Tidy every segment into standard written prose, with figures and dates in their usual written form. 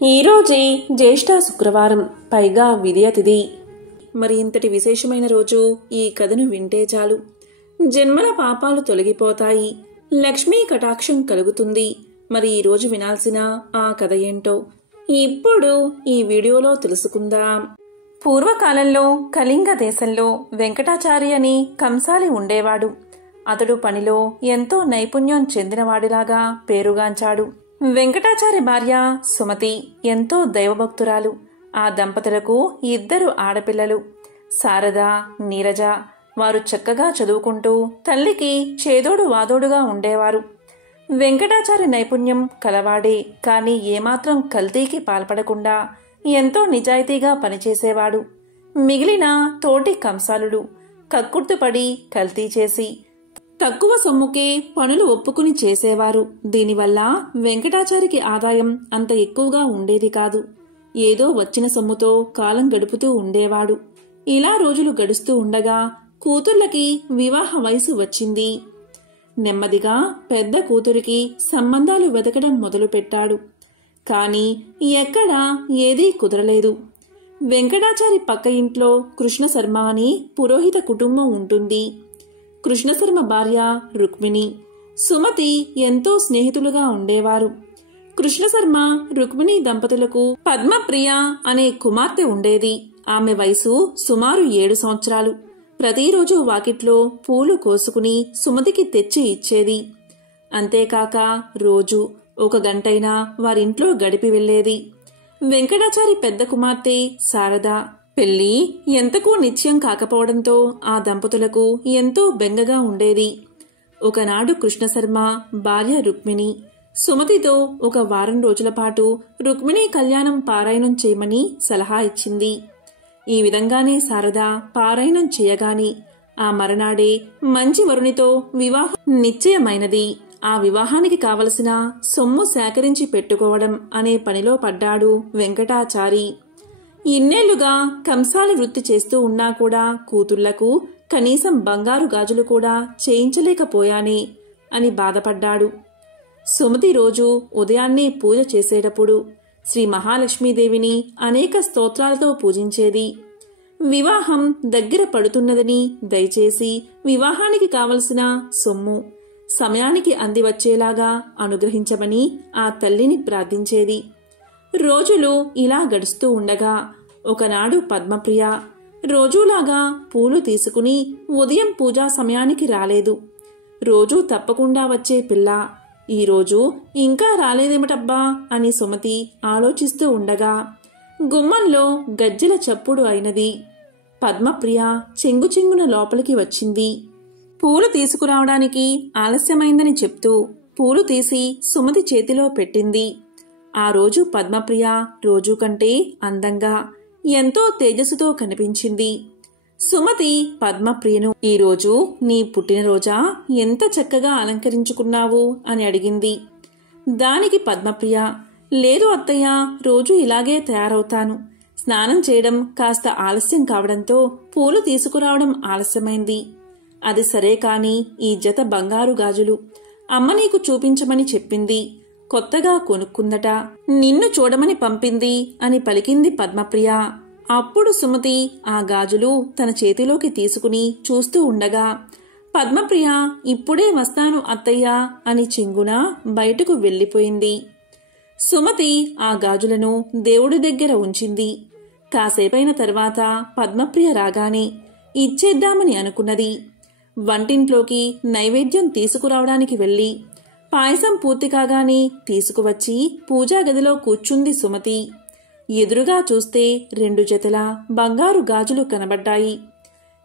ఈరోజే జ్యేష్ఠ శుక్రవారం, పైగా విదియ తిథి. మరి ఇంతటి విశేషమైన రోజు ఈ కథను వింటే చాలు. జన్మల పాపాలు తొలగిపోతాయి, లక్ష్మీ కటాక్షం కలుగుతుంది. మరి ఈరోజు వినాల్సిన ఆ కథ ఏంటో ఇప్పుడు ఈ వీడియోలో తెలుసుకుందాం. పూర్వకాలంలో కళింగ దేశంలో వెంకటాచారి అని కంసాలి ఉండేవాడు. అతడు పనిలో ఎంతో నైపుణ్యం చెందినవాడిలాగా పేరుగాంచాడు. వెంకటాచారి భార్య సుమతి ఎంతో దైవభక్తురాలు. ఆ దంపతులకు 2 ఆడపిల్లలు, శారద, నీరజ. వారు చక్కగా చదువుకుంటూ తల్లికి చేదోడు వాదోడుగా ఉండేవారు. వెంకటాచారి నైపుణ్యం కలవాడే, కాని ఏమాత్రం కల్తీకి పాల్పడకుండా ఎంతో నిజాయితీగా పనిచేసేవాడు. మిగిలిన తోటి కంసాలుడు కక్కుర్తుపడి కల్తీ చేసి తక్కువ సొమ్ముకే పనులు ఒప్పుకుని చేసేవారు. దీనివల్ల వెంకటాచారికి ఆదాయం అంత ఎక్కువగా ఉండేది కాదు. ఏదో వచ్చిన సొమ్ముతో కాలం గడుపుతూ ఉండేవాడు. ఇలా రోజులు గడుస్తూ ఉండగా కూతుర్లకి వివాహ వయసు వచ్చింది. నెమ్మదిగా పెద్ద కూతురికి సంబంధాలు వెతకడం మొదలుపెట్టాడు. కాని ఎక్కడా ఏదీ కుదరలేదు. వెంకటాచారి పక్క ఇంట్లో కృష్ణశర్మ అని పురోహిత కుటుంబం ఉంటుంది. కృష్ణశర్మ భార్య రుక్మిణి, సుమతి ఎంతో స్నేహితులుగా ఉండేవారు. కృష్ణశర్మ, రుక్మిణి దంపతులకు పద్మప్రియ అనే కుమార్తె ఉండేది. ఆమె వయసు సుమారు 7 సంవత్సరాలు. ప్రతిరోజు వాకిట్లో పూలు కోసుకుని సుమతికి తెచ్చి ఇచ్చేది. అంతేకాక రోజు 1 గంటైనా వారింట్లో గడిపి వెళ్లేది. వెంకటాచారి పెద్ద కుమార్తె శారద పెళ్లి ఎంతకూ నిశ్చయం కాకపోవడంతో ఆ దంపతులకు ఎంతో బెంగగా ఉండేది. ఒకనాడు కృష్ణశర్మ భార్య రుక్మిణి సుమతితో 1 వారం రోజుల పాటు రుక్మిణి కళ్యాణం పారాయణం చేయమని సలహా ఇచ్చింది. ఈ విధంగానే శారద పారాయణం చేయగాని ఆ మరనాడే మంచి వరునితో వివాహం నిశ్చయమైనది. ఆ వివాహానికి కావలసిన సొమ్ము సేకరించి పెట్టుకోవడం అనే పనిలో పడ్డాడు వెంకటాచారి. ఇన్నేళ్లుగా కంసాలి వృత్తి చేస్తూ ఉన్నా కూడా కూతుళ్లకు కనీసం బంగారు గాజులు కూడా చేయించలేకపోయానే అని బాధపడ్డాడు. సుమతి రోజు ఉదయాన్నే పూజ చేసేటప్పుడు శ్రీ మహాలక్ష్మీదేవిని అనేక స్తోత్రాలతో పూజించేది. వివాహం దగ్గర పడుతున్నదని దయచేసి వివాహానికి కావలసిన సొమ్ము సమయానికి అందివచ్చేలాగా అనుగ్రహించమని ఆ తల్లిని ప్రార్థించేది. రోజులు ఇలా గడుస్తూ ఉండగా ఒకనాడు పద్మప్రియ రోజూలాగా పూలు తీసుకుని ఉదయం పూజా సమయానికి రాలేదు. రోజూ తప్పకుండా వచ్చే పిల్ల ఈరోజు ఇంకా రాలేదేమిటబ్బా అని సుమతి ఆలోచిస్తూ ఉండగా గుమ్మంలో గజ్జెల చప్పుడు అయినది. పద్మప్రియ చెంగుచెంగున లోపలికి వచ్చింది. పూలు తీసుకురావడానికి ఆలస్యమైందని చెప్తూ పూలు తీసి సుమతి చేతిలో పెట్టింది. ఆ రోజు పద్మప్రియ రోజు కంటే అందంగా ఎంతో తేజస్సుతో కనిపించింది. సుమతి పద్మప్రియను, ఈరోజు నీ పుట్టినరోజా, ఎంత చక్కగా అలంకరించుకున్నావు అని అడిగింది. దానికి పద్మప్రియ, లేదు అత్తయ్య, రోజు ఇలాగే తయారవుతాను. స్నానం చేయడం కాస్త ఆలస్యం కావడంతో పూలు తీసుకురావడం ఆలస్యమైంది. అది సరే కాని ఈ జత బంగారు గాజులు అమ్మ నీకు చూపించమని చెప్పింది. కొత్తగా కొనుక్కుందట, నిన్ను చూడమని పంపింది అని పలికింది పద్మప్రియ. అప్పుడు సుమతి ఆ గాజులు తన చేతిలోకి తీసుకుని చూస్తూ ఉండగా పద్మప్రియ ఇప్పుడే వస్తాను అత్తయ్య అని చెంగున బయటకు వెళ్లిపోయింది. సుమతి ఆ గాజులను దేవుడి దగ్గర ఉంచింది. కాసేపైన తర్వాత పద్మప్రియ రాగానే ఇచ్చేద్దామని అనుకున్నది. వంటింట్లోకి నైవేద్యం తీసుకురావడానికి వెళ్లి పాయసం పూర్తి కాగానే తీసుకువచ్చి పూజా గదిలో కూర్చుంది సుమతి. ఎదురుగా చూస్తే 2 జతల బంగారు గాజులు కనబడ్డాయి.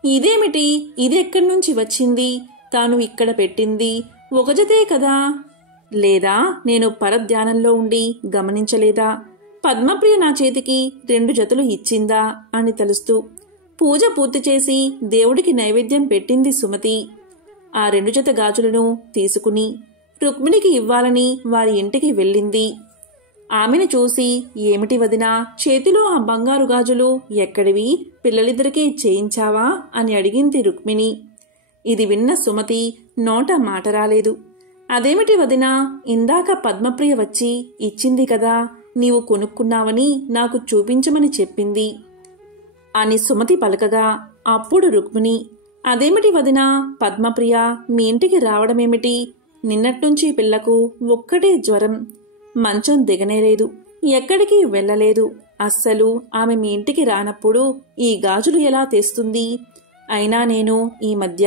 ఇదేమిటి, ఇదెక్కడ్నుంచి వచ్చింది, తాను ఇక్కడ పెట్టింది 1 జతే కదా, లేదా నేను పరధ్యానంలో ఉండి గమనించలేదా, పద్మప్రియ నా చేతికి 2 జతలు ఇచ్చిందా అని తలుస్తూ పూజ పూర్తి చేసి దేవుడికి నైవేద్యం పెట్టింది సుమతి. ఆ 2 జత గాజులను తీసుకుని రుక్మిణికి ఇవ్వాలని వారి ఇంటికి వెళ్ళింది. ఆమెను చూసి, ఏమిటి వదినా, చేతిలో ఆ బంగారు గాజులు ఎక్కడివి, పిల్లలిద్దరికీ చేయించావా అని అడిగింది రుక్మిణి. ఇది విన్న సుమతి నోట మాట రాలేదు. అదేమిటి వదినా, ఇందాక పద్మప్రియ వచ్చి ఇచ్చింది కదా, నీవు కొనుక్కున్నావని నాకు చూపించమని చెప్పింది అని సుమతి పలకగా, అప్పుడు రుక్మిణి, అదేమిటి వదినా, పద్మప్రియ మీ ఇంటికి రావడమేమిటి? నిన్నట్నుంచి పిల్లకు ఒక్కటే జ్వరం, మంచం దిగనేలేదు, ఎక్కడికి వెళ్ళలేదు. అస్సలు ఆమె మీ ఇంటికి రానప్పుడు ఈ గాజులు ఎలా తెస్తుంది? అయినా నేను ఈ మధ్య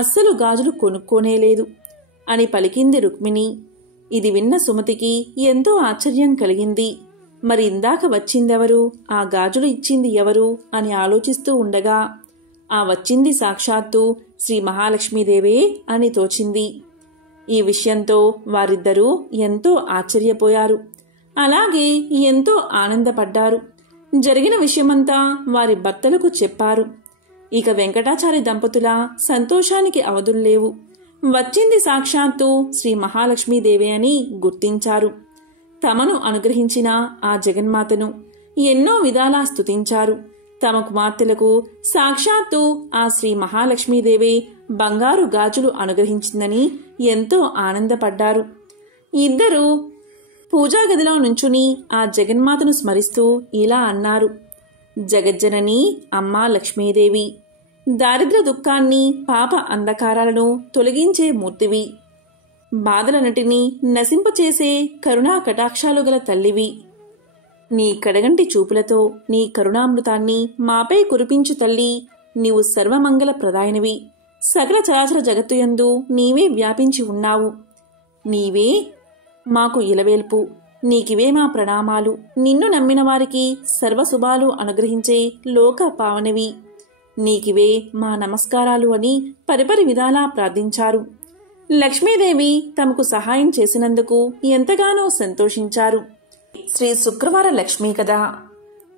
అస్సలు గాజులు కొనుక్కోనేలేదు అని పలికింది రుక్మిణి. ఇది విన్న సుమతికి ఎంతో ఆశ్చర్యం కలిగింది. మరి ఇందాక వచ్చిందెవరు, ఆ గాజులు ఇచ్చింది ఎవరు అని ఆలోచిస్తూ ఉండగా, ఆ వచ్చింది సాక్షాత్తు శ్రీ మహాలక్ష్మీదేవే అని తోచింది. ఈ విషయంతో వారిద్దరూ ఎంతో ఆశ్చర్యపోయారు. అలాగే ఎంతో ఆనందపడ్డారు. జరిగిన విషయమంతా వారి భర్తలకు చెప్పారు. ఇక వెంకటాచారి దంపతుల సంతోషానికి అవధుల్లేవు. వచ్చింది సాక్షాత్తు శ్రీ మహాలక్ష్మీదేవి అని గుర్తించారు. తమను అనుగ్రహించిన ఆ జగన్మాతను ఎన్నో విధాలా స్తుతించారు. తమ కుమార్తెలకు సాక్షాత్తు ఆ శ్రీ మహాలక్ష్మీదేవి బంగారు గాజులు అనుగ్రహించిందని ఎంతో ఆనందపడ్డారు. ఇద్దరూ పూజాగదిలో నుంచుని ఆ జగన్మాతను స్మరిస్తూ ఇలా అన్నారు: జగజ్జనని అమ్మా లక్ష్మీదేవి, దారిద్ర్య దుఃఖాన్ని, పాప అంధకారాలను తొలగించే మూర్తివి, బాధలన్నిటినీ నశింపచేసే కరుణా కటాక్షాలు గల తల్లివి. నీ కడగంటి చూపులతో నీ కరుణామృతాన్ని మాపై కురిపించు తల్లి. నీవు సర్వమంగళ ప్రదాయనివి. సకల చరాచర జగత్తుయందు నీవే వ్యాపించి ఉన్నావు. నీవే మాకు ఇలవేల్పు. నీకివే మా ప్రణామాలు. నిన్ను నమ్మిన వారికి సర్వశుభాలు అనుగ్రహించే లోక పావనవి. నీకివే మా నమస్కారాలు అని పరిపరి విధాలా ప్రార్థించారు. లక్ష్మీదేవి తమకు సహాయం చేసినందుకు ఎంతగానో సంతోషించారు. శ్రీ శుక్రవార లక్ష్మీ కథ.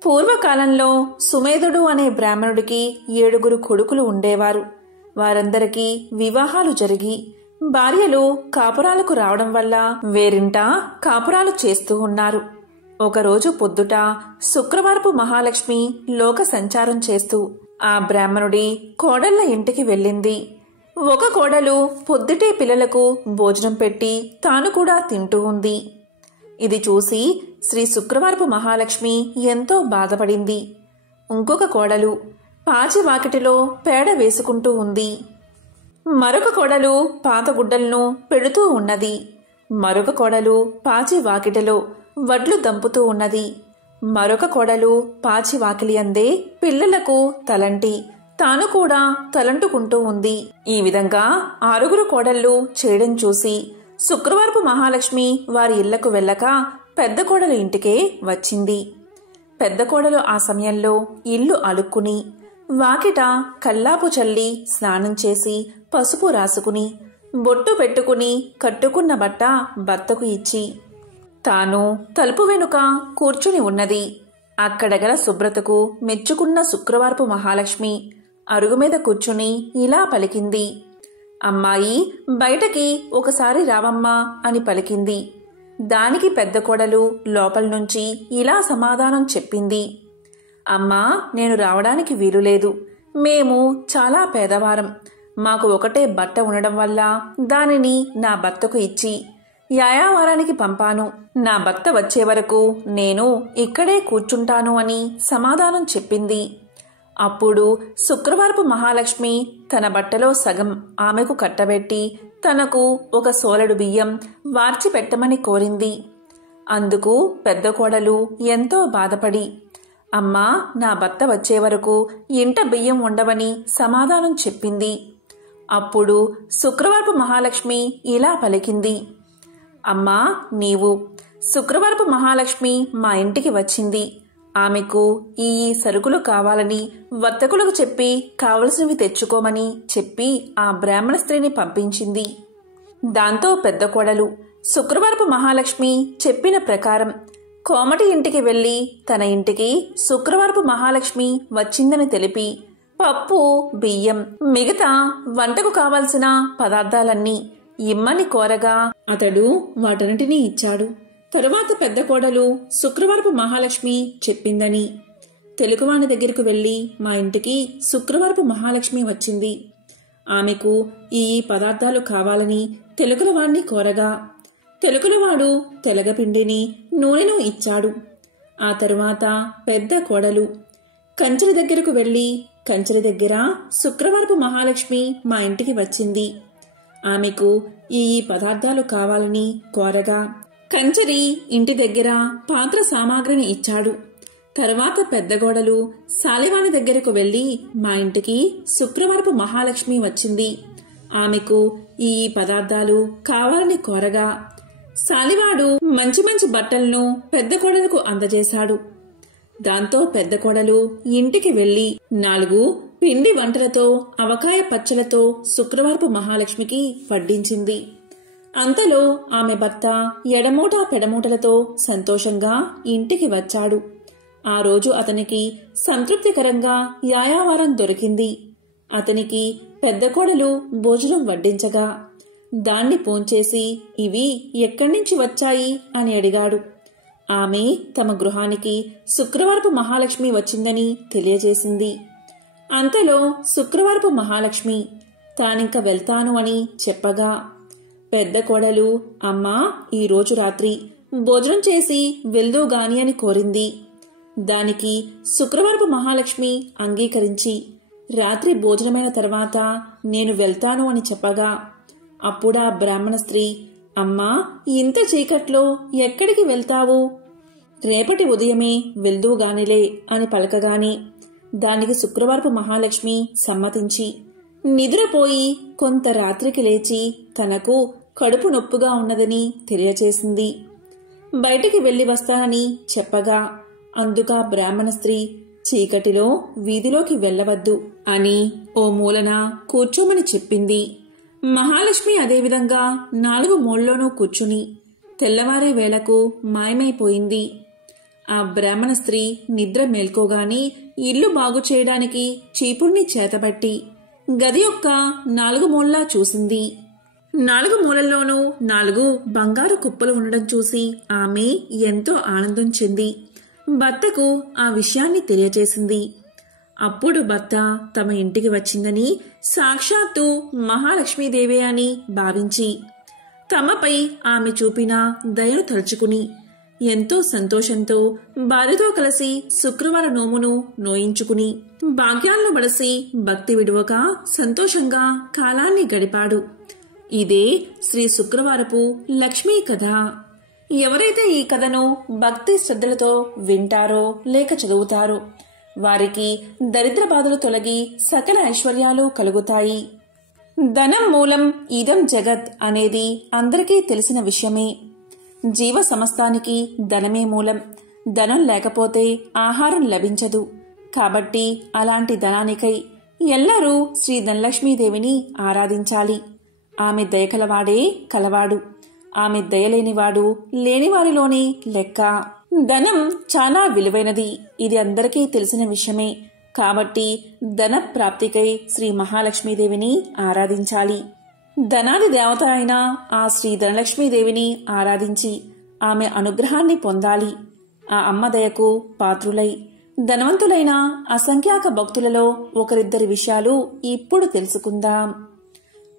పూర్వకాలంలో సుమేధుడు అనే బ్రాహ్మణుడికి 7 కొడుకులు ఉండేవారు. వారందరికీ వివాహాలు జరిగి భార్యలు కాపురాలకు రావడం వల్ల వేరింట కాపురాలు చేస్తూ ఉన్నారు. ఒకరోజు పొద్దుట శుక్రవారపు మహాలక్ష్మి లోక సంచారం చేస్తూ ఆ బ్రాహ్మణుడి కోడళ్ల ఇంటికి వెళ్ళింది. ఒక కోడలు పొద్దుటే పిల్లలకు భోజనం పెట్టి తాను కూడా తింటూ ఉంది. ఇది చూసి శ్రీ శుక్రవారపు మహాలక్ష్మి ఎంతో బాధపడింది. ఇంకొక కోడలు పాచి వాకిటిలో పేడ వేసుకుంటూ ఉంది. మరొక కోడలు పాత గుడ్డలను పెడుతూ ఉన్నది. మరొక కోడలు పాచి వాకిటిలో వడ్లు దంపుతూ ఉన్నది. మరొక కోడలు పాచి వాకిలి అందే పిల్లలకు తలంటి తాను కూడా తలంటుకుంటూ ఉంది. ఈ విధంగా 6 కోడళ్లు చేయడం చూసి శుక్రవారపు మహాలక్ష్మి వారి ఇళ్లకు వెళ్ళక పెద్ద కోడలు ఇంటికే వచ్చింది. పెద్ద కోడలు ఆ సమయంలో ఇల్లు అలుక్కుని వాకిట కల్లాపు చల్లి స్నానం చేసి పసుపు రాసుకుని బొట్టు పెట్టుకుని కట్టుకున్న బట్ట భర్తకు ఇచ్చి తాను తలుపు వెనుక కూర్చుని ఉన్నది. అక్కడగల శుభ్రతకు మెచ్చుకున్న శుక్రవారపు మహాలక్ష్మి అరుగు మీద కూర్చుని ఇలా పలికింది: అమ్మాయి, బయటకి ఒకసారి రావమ్మా అని పలికింది. దానికి పెద్ద కోడలు లోపల నుంచి ఇలా సమాధానం చెప్పింది: అమ్మా, నేను రావడానికి వీలులేదు. మేము చాలా పేదవారం. మాకు ఒకటే బట్ట ఉండడం వల్ల దానిని నా భర్తకు ఇచ్చి యాయావారానికి పంపాను. నా భర్త వచ్చే వరకు నేను ఇక్కడే కూర్చుంటాను అని సమాధానం చెప్పింది. అప్పుడు శుక్రవారపు మహాలక్ష్మి తన బట్టలో సగం ఆమెకు కట్టబెట్టి తనకు ఒక సోలెడు బియ్యం వార్చి పెట్టమని కోరింది. అందుకు పెద్ద కోడలు ఎంతో బాధపడి, అమ్మా, నా భర్త వచ్చే వరకు ఇంట బియ్యం ఉండవని సమాధానం చెప్పింది. అప్పుడు శుక్రవారపు మహాలక్ష్మి ఇలా పలికింది: అమ్మా, నీవు శుక్రవారపు మహాలక్ష్మి మా ఇంటికి వచ్చింది. ఆమెకు ఈ సరుకులు కావాలని వర్తకులకు చెప్పి కావలసినవి తెచ్చుకోమని చెప్పి ఆ బ్రాహ్మణ స్త్రీని పంపించింది. దాంతో పెద్ద కోడలు శుక్రవారపు మహాలక్ష్మి చెప్పిన ప్రకారం కోమటి ఇంటికి వెళ్లి తన ఇంటికి శుక్రవారపు మహాలక్ష్మి వచ్చిందని తెలిపి పప్పు, బియ్యం, మిగతా వంటకు కావలసిన పదార్థాలన్నీ ఇమ్మని కోరగా అతడు వాటన్నిటినీ ఇచ్చాడు. తరువాత పెద్ద కోడలు శుక్రవారపు మహాలక్ష్మి చెప్పిందని తెలుగువాణి దగ్గరకు వెళ్లి మా ఇంటికి శుక్రవారపు మహాలక్ష్మి వచ్చింది, ఆమెకు ఈ పదార్థాలు కావాలని తెలుగులవాణ్ణి కోరగా తెలుకులవాడు తెలగపిండిని నూనెను ఇచ్చాడు. ఆ తరువాత పెద్ద కోడలు కంచెల దగ్గరకు వెళ్లి, కంచెల దగ్గర శుక్రవారపు మహాలక్ష్మి మా ఇంటికి వచ్చింది, ఆమెకు ఈ పదార్థాలు కావాలని కోరగా కంచరి ఇంటి దగ్గర పాత్ర సామాగ్రిని ఇచ్చాడు. తర్వాత పెద్దగోడలు సాలివాని దగ్గరకు వెళ్లి, మా ఇంటికి శుక్రవారపు మహాలక్ష్మి వచ్చింది, ఆమెకు ఈ పదార్థాలు కావాలని కోరగా సాలివాడు మంచి మంచి బట్టలను పెద్ద కోడలకు అందజేశాడు. దాంతో పెద్ద కోడలు ఇంటికి వెళ్లి 4 పిండి వంటలతో అవకాయ పచ్చలతో శుక్రవారపు మహాలక్ష్మికి వడ్డించింది. అంతలో ఆమె భర్త ఎడమూట పెడమూటలతో సంతోషంగా ఇంటికి వచ్చాడు. ఆ రోజు అతనికి సంతృప్తికరంగా యాయావారం దొరికింది. అతనికి పెద్ద కోడలు భోజనం వడ్డించగా దాన్ని పోంచేసి ఇవి ఎక్కడ్నించి వచ్చాయి అని అడిగాడు. ఆమె తమ గృహానికి శుక్రవారపు మహాలక్ష్మి వచ్చిందని తెలియజేసింది. అంతలో శుక్రవారపు మహాలక్ష్మి తానింక వెళ్తాను అని చెప్పగా పెద్ద కోడలు, అమ్మా ఈరోజు రాత్రి భోజనం చేసి వెళ్దూగాని అని కోరింది. దానికి శుక్రవారపు మహాలక్ష్మి అంగీకరించి రాత్రి భోజనమైన తర్వాత నేను వెళ్తాను అని చెప్పగా అప్పుడా బ్రాహ్మణ స్త్రీ, అమ్మా ఇంత చీకట్లో ఎక్కడికి వెళ్తావు, రేపటి ఉదయమే వెళ్దూగానిలే అని పలకగాని దానికి శుక్రవారపు మహాలక్ష్మి సమ్మతించి నిద్రపోయి కొంత రాత్రికి లేచి తనకు కడుపు నొప్పుగా ఉన్నదని తెలియచేసింది. బయటికి వెళ్లి వస్తానని చెప్పగా అందుక బ్రాహ్మణ స్త్రీ చీకటిలో వీధిలోకి వెళ్లవద్దు అని ఓ మూలన కూర్చోమని చెప్పింది. మహాలక్ష్మి అదేవిధంగా 4 మూలలోనూ కూర్చుని తెల్లవారే వేళకు మాయమైపోయింది. ఆ బ్రాహ్మణ స్త్రీ నిద్ర మేల్కోగాని ఇల్లు బాగు చేయడానికి చీపుర్ని చేతబట్టి గది యొక్క 4 మూలలా చూసింది. 4 మూలల్లోనూ 4 బంగారు కుప్పలు ఉండడం చూసి ఆమె ఎంతో ఆనందం చెంది భర్తకు ఆ విషయాన్ని తెలియజేసింది. అప్పుడు భర్త తమ ఇంటికి వచ్చిందని సాక్షాత్తు మహాలక్ష్మీదేవే అని భావించి తమపై ఆమె చూపిన దయను తలుచుకుని ఎంతో సంతోషంతో భార్యతో కలిసి శుక్రవార నోమును నోయించుకుని భాగ్యాలను బడసి భక్తి విడువక సంతోషంగా కాలాన్ని గడిపాడు. ఇదే శ్రీ శుక్రవారపు లక్ష్మీ కథ. ఎవరైతే ఈ కథను భక్తి శ్రద్ధలతో వింటారో లేక చదువుతారో వారికి దరిద్ర బాధలు తొలగి సకల ఐశ్వర్యాలు కలుగుతాయి. ధనం మూలం ఇదం జగత్ అనేది అందరికీ తెలిసిన విషయమే. జీవ సమస్తానికి ధనమే మూలం. ధనం లేకపోతే ఆహారం లభించదు. కాబట్టి అలాంటి ధనానికై ఎల్లరూ శ్రీ ధనలక్ష్మీదేవిని ఆరాధించాలి. ఆమె దయకలవాడే కలవాడు, ఆమె దయలేనివాడు లేనివారిలోని లెక్క. ధనం చాలా విలువైనది, ఇది అందరికీ తెలిసిన విషయమే. కాబట్టి ధన ప్రాప్తికై శ్రీ మహాలక్ష్మీదేవిని ఆరాధించాలి. ధనాది దేవత అయిన ఆ శ్రీ ధనలక్ష్మీదేవిని ఆరాధించి ఆమె అనుగ్రహాన్ని పొందాలి. ఆ అమ్మ దయకు పాత్రులై ధనవంతులైన అసంఖ్యాక భక్తులలో ఒకరిద్దరి విషయాలు ఇప్పుడు తెలుసుకుందాం.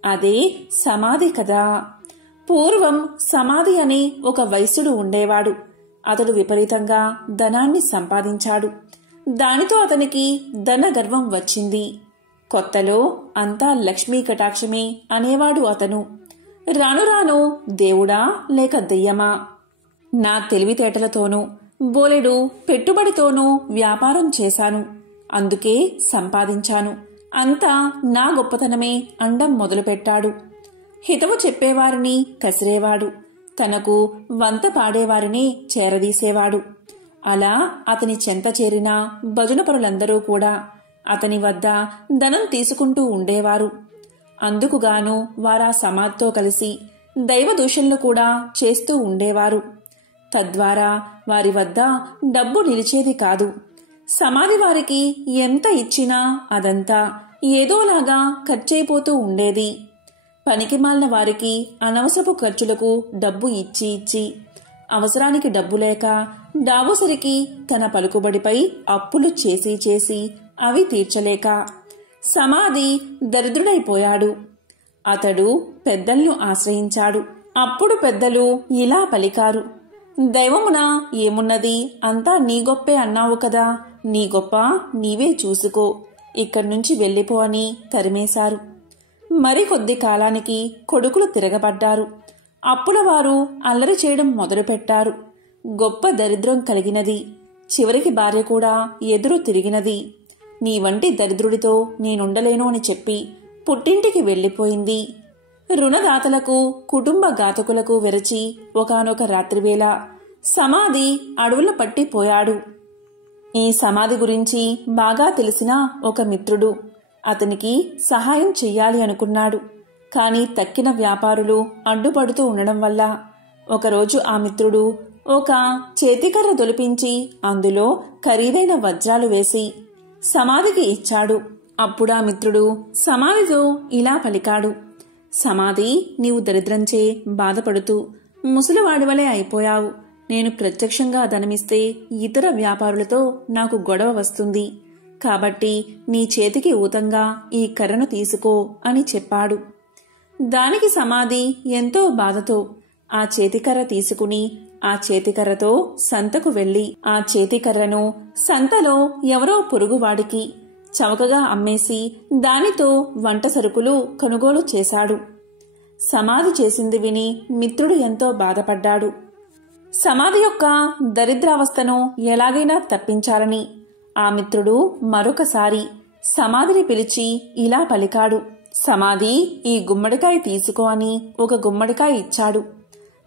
అదే సమాధి కథ. పూర్వం సమాధి అనే ఒక వైశ్యుడు ఉండేవాడు. అతడు విపరీతంగా ధనాన్ని సంపాదించాడు. దానితో అతనికి ధన గర్వం వచ్చింది. కొత్తలో అంతా లక్ష్మీ కటాక్షమే అనేవాడు అతను. రాను రాను దేవుడా లేక దెయ్యమా, నా తెలివితేటలతోనూ బోలెడు పెట్టుబడితోనూ వ్యాపారం చేశాను, అందుకే సంపాదించాను, అంతా నా గొప్పతనమే అండం మొదలుపెట్టాడు. హితవు చెప్పేవారిని కసిరేవాడు, తనకు వంత పాడేవారిని చేరదీసేవాడు. అలా అతని చెంత చేరిన భజనపరులందరూ కూడా అతని వద్ద ధనం తీసుకుంటూ ఉండేవారు. అందుకుగాను వారా సమాధితో కలిసి దైవ దూషణలు కూడా చేస్తూ ఉండేవారు. తద్వారా వారి వద్ద డబ్బు నిలిచేది కాదు. సమాధి వారికి ఎంత ఇచ్చినా అదంతా ఏదోలాగా ఖర్చయిపోతూ ఉండేది. పనికిమాలిన వారికి అనవసరపు ఖర్చులకు డబ్బు ఇచ్చి అవసరానికి డబ్బు లేక డాబోసరికి తన పలుకుబడిపై అప్పులు చేసి అవి తీర్చలేక సమాధి దరిద్రుడైపోయాడు. అతడు పెద్దలను ఆశ్రయించాడు. అప్పుడు పెద్దలు ఇలా పలికారు, దైవమున ఏమున్నది, అంతా నీ గొప్పే అన్నావు కదా, నీ గొప్ప నీవే చూసుకో, ఇక్కడ్నుంచి వెళ్ళిపో అని తరిమేశారు. మరికొద్ది కాలానికి కొడుకులు తిరగబడ్డారు. అప్పుల వారు అల్లరి చేయడం మొదలుపెట్టారు. గొప్ప దరిద్రం కలిగినది. చివరికి భార్య కూడా ఎదురు తిరిగినది. నీ వంటి దరిద్రుడితో నేనుండలేను అని చెప్పి పుట్టింటికి వెళ్ళిపోయింది. రుణదాతలకు కుటుంబ ఘాతకులకు వెరచి ఒకానొక రాత్రివేళ సమాధి అడవుల పట్టిపోయాడు. ఈ సమాధి గురించి బాగా తెలిసిన ఒక మిత్రుడు అతనికి సహాయం చెయ్యాలి అనుకున్నాడు. కాని తక్కిన వ్యాపారులు అడ్డుపడుతూ ఉండడం వల్ల ఒకరోజు ఆ మిత్రుడు ఒక చేతికర్ర దొలిపించి అందులో ఖరీదైన వజ్రాలు వేసి సమాధికి ఇచ్చాడు. అప్పుడా మిత్రుడు సమాధితో ఇలా పలికాడు, సమాధి, నీవు దరిద్రంచే బాధపడుతూ ముసలివాడివలే అయిపోయావు. నేను ప్రత్యక్షంగా ధనమిస్తే ఇతర వ్యాపారులతో నాకు గొడవ వస్తుంది. కాబట్టి నీ చేతికి ఊతంగా ఈ కర్రను తీసుకో అని చెప్పాడు. దానికి సమాధి ఎంతో బాధతో ఆ చేతికర్ర తీసుకుని ఆ చేతికర్రతో సంతకు వెళ్లి ఆ చేతికర్రను సంతలో ఎవరో పొరుగువాడికి చవకగా అమ్మేసి దానితో వంట సరుకులు కొనుగోలు చేశాడు. సమాధి చేసింది విని మిత్రుడు ఎంతో బాధపడ్డాడు. సమాధి యొక్క దరిద్రావస్థను ఎలాగైనా తప్పించాలని ఆ మిత్రుడు మరొకసారి సమాధిని పిలిచి ఇలా పలికాడు, సమాధి, ఈ గుమ్మడికాయ తీసుకో అని ఒక గుమ్మడికాయ ఇచ్చాడు.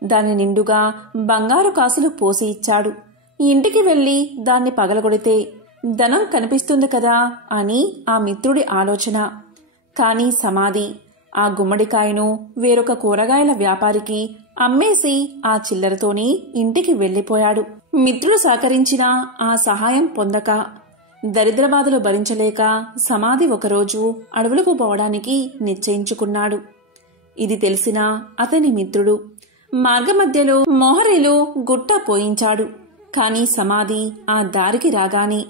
దాని నిండుగా బంగారు కాసులు పోసి ఇచ్చాడు. ఇంటికి వెళ్లి దాన్ని పగలగొడితే ధనం కనిపిస్తుంది కదా అని ఆ మిత్రుడి ఆలోచన. కాని సమాధి ఆ గుమ్మడికాయను వేరొక కూరగాయల వ్యాపారికి అమ్మేసి ఆ చిల్లరతోని ఇంటికి వెళ్లిపోయాడు. మిత్రుడు సహకరించిన ఆ సహాయం పొందక దరిద్రబాధలు భరించలేక సమాధి ఒకరోజు అడవులకు పోవడానికి నిశ్చయించుకున్నాడు. ఇది తెలిసిన అతని మిత్రుడు మార్గమధ్యలో మోహరేలు గుట్ట పోయించాడు. కాని సమాధి ఆ దారికి రాగానే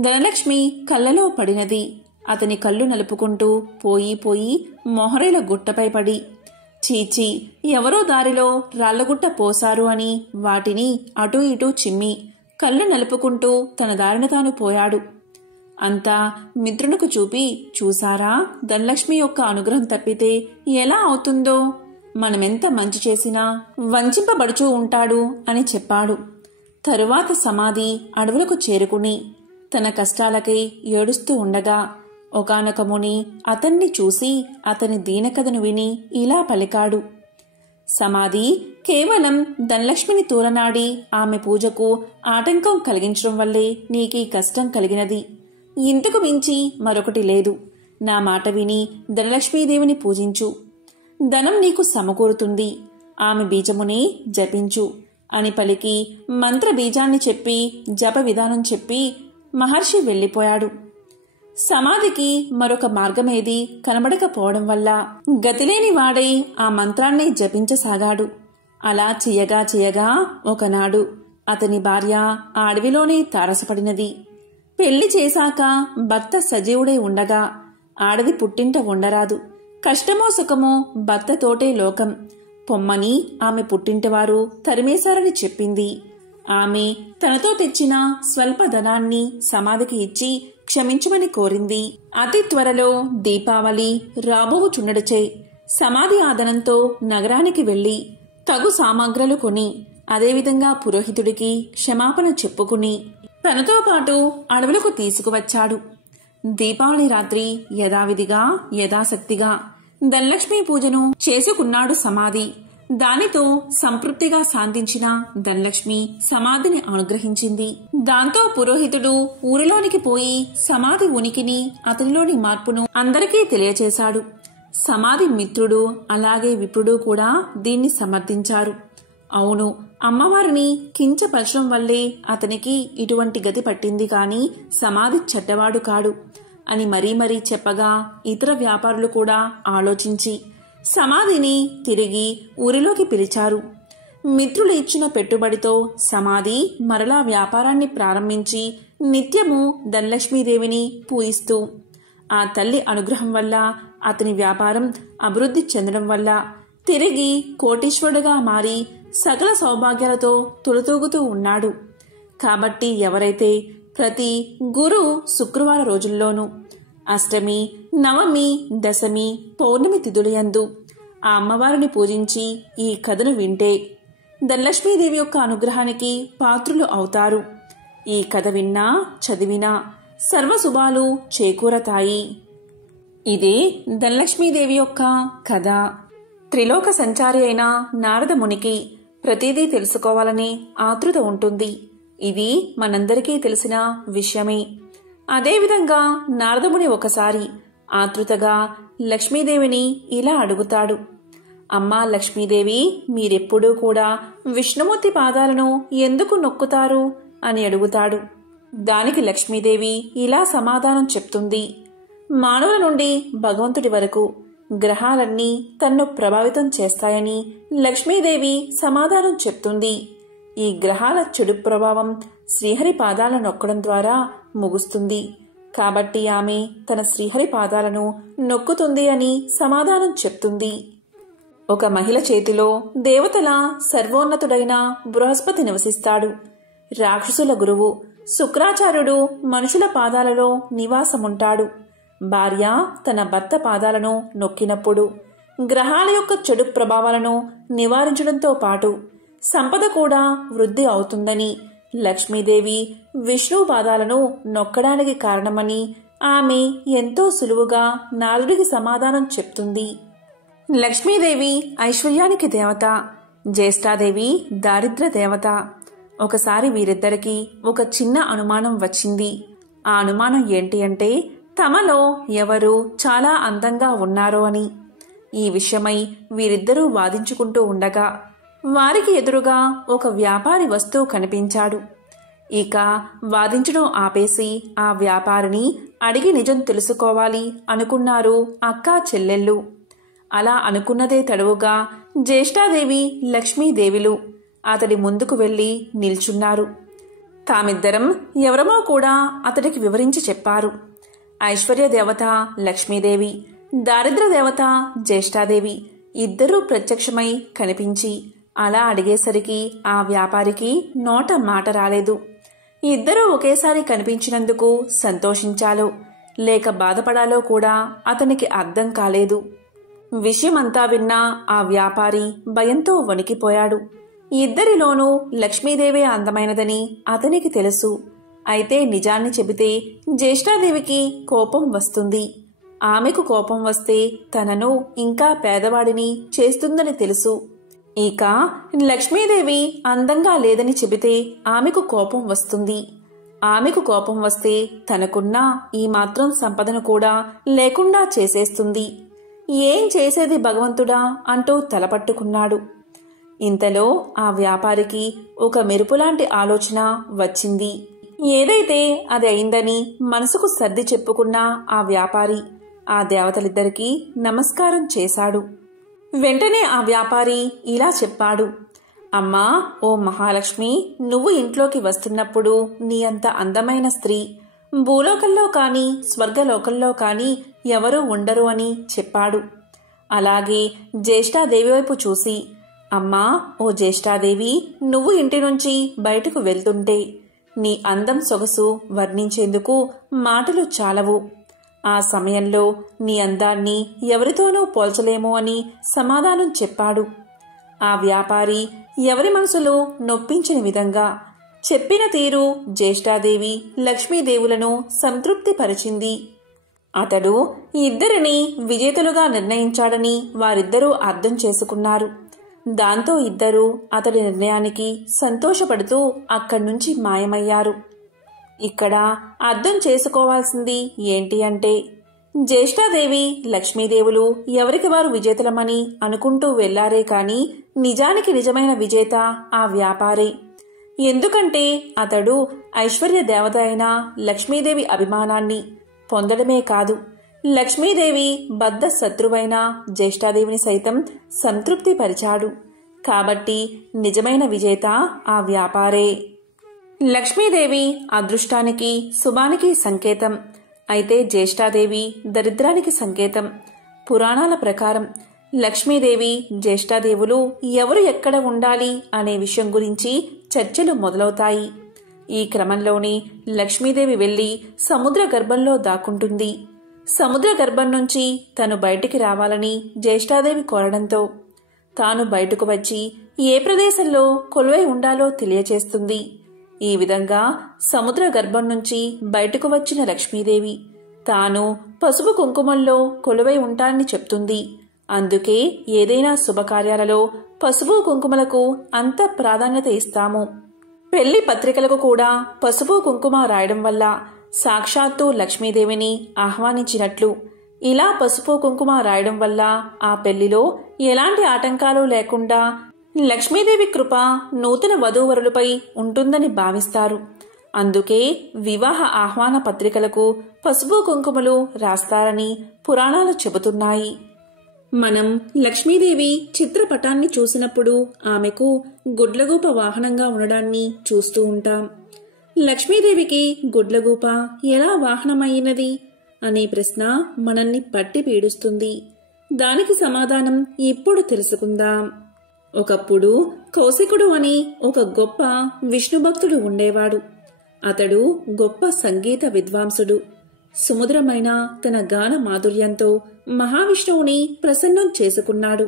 ధనలక్ష్మి కళ్ళలో పడినది. అతని కళ్ళు నలుపుకుంటూ పోయి పోయి మొహరేల గుట్టపై పడి, చీచి, ఎవరో దారిలో రాళ్లగుట్ట పోశారు అని వాటిని అటూ ఇటూ చిమ్మి కళ్ళు నలుపుకుంటూ తన దారిన తాను పోయాడు. అంతా మిత్రునికి చూపి, చూసారా, ధనలక్ష్మి యొక్క అనుగ్రహం తప్పితే ఎలా అవుతుందో, మనమెంత మంచి చేసినా వంచింపబడుచూ ఉంటాడు అని చెప్పాడు. తరువాత సమాధి అడవులకు చేరుకుని తన కష్టాలకై ఏడుస్తూ ఉండగా ఒకానొక ముని అతన్ని చూసి అతని దీనకథను విని ఇలా పలికాడు, సమాధి, కేవలం ధనలక్ష్మిని తూలనాడి ఆమె పూజకు ఆటంకం కలిగించడం వల్లే నీకీ కష్టం కలిగినది. ఇంతకు మించి మరొకటి లేదు. నా మాట విని ధనలక్ష్మీదేవిని పూజించు. ధనం నీకు సమకూరుతుంది. ఆమె బీజముని జపించు అని పలికి మంత్ర బీజాన్ని చెప్పి జప విధానం చెప్పి మహర్షి వెళ్లిపోయాడు. సమాధికి మరొక మార్గమేది కనబడకపోవడం వల్ల గతిలేని వాడై ఆ మంత్రాన్ని జపించసాగాడు. అలా చెయ్యగా చెయ్యగా ఒకనాడు అతని భార్య ఆ అడవిలోనే తారసపడినది. పెళ్లి చేశాక భర్త సజీవుడై ఉండగా ఆడది పుట్టింట ఉండరాదు. కష్టమో సుఖమో భర్తతోటే లోకం పొమ్మని ఆమె పుట్టింటివారు తరిమేశారని చెప్పింది. ఆమె తనతో తెచ్చిన స్వల్ప ధనాన్ని సమాధికి ఇచ్చి క్షమించమని కోరింది. అతి త్వరలో దీపావళి రాబోవుచుండడచే సమాధి ఆదనంతో నగరానికి వెళ్లి తగు సామాగ్రలు కొని అదేవిధంగా పురోహితుడికి క్షమాపణ చెప్పుకుని తనతో పాటు అడవులకు తీసుకువచ్చాడు. దీపావళి రాత్రి యథావిధిగా యథాశక్తిగా ధనలక్ష్మీ పూజను చేసుకున్నాడు సమాధి. దానితో సంతృప్తిగా శాంతించిన ధనలక్ష్మి సమాధిని అనుగ్రహించింది. దాంతో పురోహితుడు ఊరిలోనికి పోయి సమాధి ఉనికిని అతనిలోని మార్పును అందరికీ తెలియచేశాడు. సమాధి మిత్రుడు అలాగే విప్రుడు కూడా దీన్ని సమర్థించారు. అవును, అమ్మవారిని కించపరచడం వల్లే అతనికి ఇటువంటి గతి పట్టింది కాని సమాధి చెడ్డవాడు కాడు అని మరీ మరీ చెప్పగా ఇతర వ్యాపారులు కూడా ఆలోచించి సమాధిని తిరిగి ఊరిలోకి పిలిచారు. మిత్రులు ఇచ్చిన పెట్టుబడితో సమాధి మరలా వ్యాపారాన్ని ప్రారంభించి నిత్యము ధనలక్ష్మీదేవిని పూజిస్తూ ఆ తల్లి అనుగ్రహం వల్ల అతని వ్యాపారం అభివృద్ధి చెందడం వల్ల తిరిగి కోటీశ్వరుడుగా మారి సకల సౌభాగ్యాలతో తులతూగుతూ ఉన్నాడు. కాబట్టి ఎవరైతే ప్రతి గురు శుక్రవార రోజుల్లోనూ అష్టమి, నవమి, దశమి, పౌర్ణమి తిథులయందు ఆ అమ్మవారిని పూజించి ఈ కథను వింటే ధనలక్ష్మీదేవి యొక్క అనుగ్రహానికి పాత్రులు అవుతారు. ఈ కథ విన్నా చదివినా సర్వశుభాలు చేకూరతాయి. ఇది ధనలక్ష్మీదేవి యొక్క కథ. త్రిలోక సంచారి అయిన నారద మునికి ప్రతిదీ తెలుసుకోవాలని ఆతృత ఉంటుంది. ఇది మనందరికీ తెలిసిన విషయమే. అదేవిధంగా నారదముని ఒకసారి ఆతృతగా లక్ష్మీదేవిని ఇలా అడుగుతాడు. అమ్మా లక్ష్మీదేవి, మీరెప్పుడూ కూడా విష్ణుమూర్తి పాదాలను ఎందుకు నొక్కుతారు అని అడుగుతాడు. దానికి లక్ష్మీదేవి ఇలా సమాధానం చెప్తుంది. మానవుల నుండి భగవంతుడి వరకు గ్రహాలన్నీ తన్ను ప్రభావితం చేస్తాయని లక్ష్మీదేవి సమాధానం చెప్తుంది. ఈ గ్రహాల చెడు ప్రభావం శ్రీహరి పాదాలను నొక్కడం ద్వారా ముగుస్తుంది. కాబట్టి ఆమె తన శ్రీహరి పాదాలను నొక్కుతుంది అని సమాధానం చెప్తుంది. ఒక మహిళ చేతిలో దేవతల సర్వోన్నతుడైన బృహస్పతి నివసిస్తాడు. రాక్షసుల గురువు శుక్రాచార్యుడు మనుషుల పాదాలలో నివాసముంటాడు. భార్య తన భర్త పాదాలను నొక్కినప్పుడు గ్రహాల యొక్క చెడు ప్రభావాలను నివారించడంతో పాటు సంపద కూడా వృద్ధి అవుతుందని లక్ష్మీదేవి విష్ణు పాదాలను నొక్కడానికి కారణమని ఆమె ఎంతో సులువుగా నారదుడికి సమాధానం చెప్తుంది. లక్ష్మీదేవి ఐశ్వర్యానికి దేవత, జ్యేష్ఠాదేవి దారిద్ర్య దేవత. ఒకసారి వీరిద్దరికీ ఒక చిన్న అనుమానం వచ్చింది. ఆ అనుమానం ఏంటి అంటే తమలో ఎవరు చాలా అందంగా ఉన్నారో అని. ఈ విషయమై వీరిద్దరూ వాదించుకుంటూ ఉండగా వారికి ఎదురుగా ఒక వ్యాపారి వస్తూ కనిపించాడు. ఇక వాదించడం ఆపేసి ఆ వ్యాపారిని అడిగి నిజం తెలుసుకోవాలి అనుకున్నారు అక్కా చెల్లెళ్ళు. అలా అనుకున్నదే తడువుగా జ్యేష్ఠాదేవి లక్ష్మీదేవిలు అతడి ముందుకు వెళ్లి నిల్చున్నారు. తామిద్దరం ఎవరమో కూడా అతడికి వివరించి చెప్పారు. ఐశ్వర్య దేవత లక్ష్మీదేవి, దారిద్ర్య దేవత జ్యేష్ఠాదేవి ఇద్దరూ ప్రత్యక్షమై కనిపించి అలా అడిగేసరికి ఆ వ్యాపారికి నోట మాట రాలేదు. ఇద్దరూ ఒకేసారి కనిపించినందుకు సంతోషించాలో లేక బాధపడాలో కూడా అతనికి అర్థం కాలేదు. విషయమంతా విన్న ఆ వ్యాపారి భయంతో వణికిపోయాడు. ఇద్దరిలోనూ లక్ష్మీదేవే అందమైనదని అతనికి తెలుసు. అయితే నిజాన్ని చెబితే జ్యేష్ఠాదేవికి కోపం వస్తుంది. ఆమెకు కోపం వస్తే తనను ఇంకా పేదవాడిని చేస్తుందని తెలుసు. ఇక లక్ష్మీదేవి అందంగా లేదని చెబితే ఆమెకు కోపం వస్తుంది. ఆమెకు కోపం వస్తే తనకున్న ఈ మాత్రం సంపదను కూడా లేకుండా చేసేస్తుంది. ఏం చేసేది భగవంతుడా అంటూ తలపట్టుకున్నాడు. ఇంతలో ఆ వ్యాపారికి ఒక మెరుపులాంటి ఆలోచన వచ్చింది. ఏదైతే అది అయిందని మనసుకు సర్ది చెప్పుకున్న ఆ వ్యాపారి ఆ దేవతలిద్దరికీ నమస్కారం చేశాడు. వెంటనే ఆ వ్యాపారి ఇలా చెప్పాడు. అమ్మా, ఓ మహాలక్ష్మి, నువ్వు ఇంట్లోకి వస్తున్నప్పుడు నీ అంత అందమైన స్త్రీ భూలోకంలో కాని స్వర్గలోకంలో కాని ఎవరూ ఉండరు అని చెప్పాడు. అలాగే జ్యేష్ఠాదేవి వైపు చూసి, అమ్మా, ఓ జ్యేష్ఠాదేవి, నువ్వు ఇంటి నుంచి బయటకు వెళ్తుంటే నీ అందం సొగసు వర్ణించేందుకు మాటలు చాలవు. ఆ సమయంలో నీ అందాన్ని ఎవరితోనూ పోల్చలేమో అని సమాధానం చెప్పాడు. ఆ వ్యాపారి ఎవరి మనసులో నొప్పించిన విధంగా చెప్పిన తీరు జ్యేష్ఠాదేవి లక్ష్మీదేవులను సంతృప్తిపరిచింది. అతడు ఇద్దరిని విజేతలుగా నిర్ణయించాడని వారిద్దరూ అర్థం చేసుకున్నారు. దాంతో ఇద్దరూ అతడి నిర్ణయానికి సంతోషపడుతూ అక్కడ్నుంచి మాయమయ్యారు. ఇక్కడ అర్థం చేసుకోవాల్సింది ఏంటి అంటే జ్యేష్ఠాదేవి లక్ష్మీదేవులు ఎవరికి వారు విజేతలమని అనుకుంటూ వెళ్లారే కాని నిజానికి నిజమైన విజేత ఆ వ్యాపారే. ఎందుకంటే అతడు ఐశ్వర్య దేవత అయిన లక్ష్మీదేవి అభిమానాన్ని పొందడమే కాదు, లక్ష్మీదేవి బద్ధ శత్రువైన జ్యేష్ఠాదేవిని సైతం సంతృప్తిపరిచాడు. కాబట్టి నిజమైన విజేత ఆ వ్యాపారే. లక్ష్మీదేవి అదృష్టానికి శుభానికి సంకేతం. అయితే జ్యేష్ఠాదేవి దరిద్రానికి సంకేతం. పురాణాల ప్రకారం లక్ష్మీదేవి జ్యేష్ఠాదేవులు ఎవరు ఎక్కడ ఉండాలి అనే విషయం గురించి చర్చలు మొదలవుతాయి. ఈ క్రమంలోనే లక్ష్మీదేవి వెళ్లి సముద్ర గర్భంలో దాక్కుంటుంది. సముద్ర గర్భం నుంచి తను బయటికి రావాలని జ్యేష్ఠాదేవి కోరడంతో తాను బయటకు వచ్చి ఏ ప్రదేశంలో కొలువై ఉండాలో తెలియచేస్తుంది. ఈ విధంగా సముద్ర గర్భం నుంచి బయటకు వచ్చిన లక్ష్మీదేవి తాను పసుపు కుంకుమల్లో కొలువై ఉంటానని చెప్తుంది. అందుకే ఏదైనా శుభకార్యాలలో పసుపు కుంకుమలకు అంత ప్రాధాన్యత ఇస్తాము. పెళ్లి పత్రికలకు కూడా పసుపు కుంకుమ రాయడం వల్ల సాక్షాత్తు లక్ష్మీదేవిని ఆహ్వానించినట్లు. ఇలా పసుపు కుంకుమ రాయడం వల్ల ఆ పెళ్లిలో ఎలాంటి ఆటంకాలు లేకుండా లక్ష్మీదేవి కృప నూతన వధూవరులపై ఉంటుందని భావిస్తారు. అందుకే వివాహ ఆహ్వాన పత్రికలకు పసుపు కుంకుమలు రాస్తారని పురాణాలు చెబుతున్నాయి. మనం లక్ష్మీదేవి చిత్రపటాన్ని చూసినప్పుడు ఆమెకు గుడ్లగూప వాహనంగా ఉండడాన్ని చూస్తూ ఉంటాం. లక్ష్మీదేవికి గుడ్లగూప ఎలా వాహనమైనది అనే ప్రశ్న మనల్ని పట్టి పీడుస్తుంది. దానికి సమాధానం ఇప్పుడు తెలుసుకుందాం. ఒకప్పుడు కౌశికుడు అని ఒక గొప్ప విష్ణుభక్తుడు ఉండేవాడు. అతడు గొప్ప సంగీత విద్వాంసుడు. సుమధురమైన తన గాన మాధుర్యంతో మహావిష్ణువుని ప్రసన్నం చేసుకున్నాడు.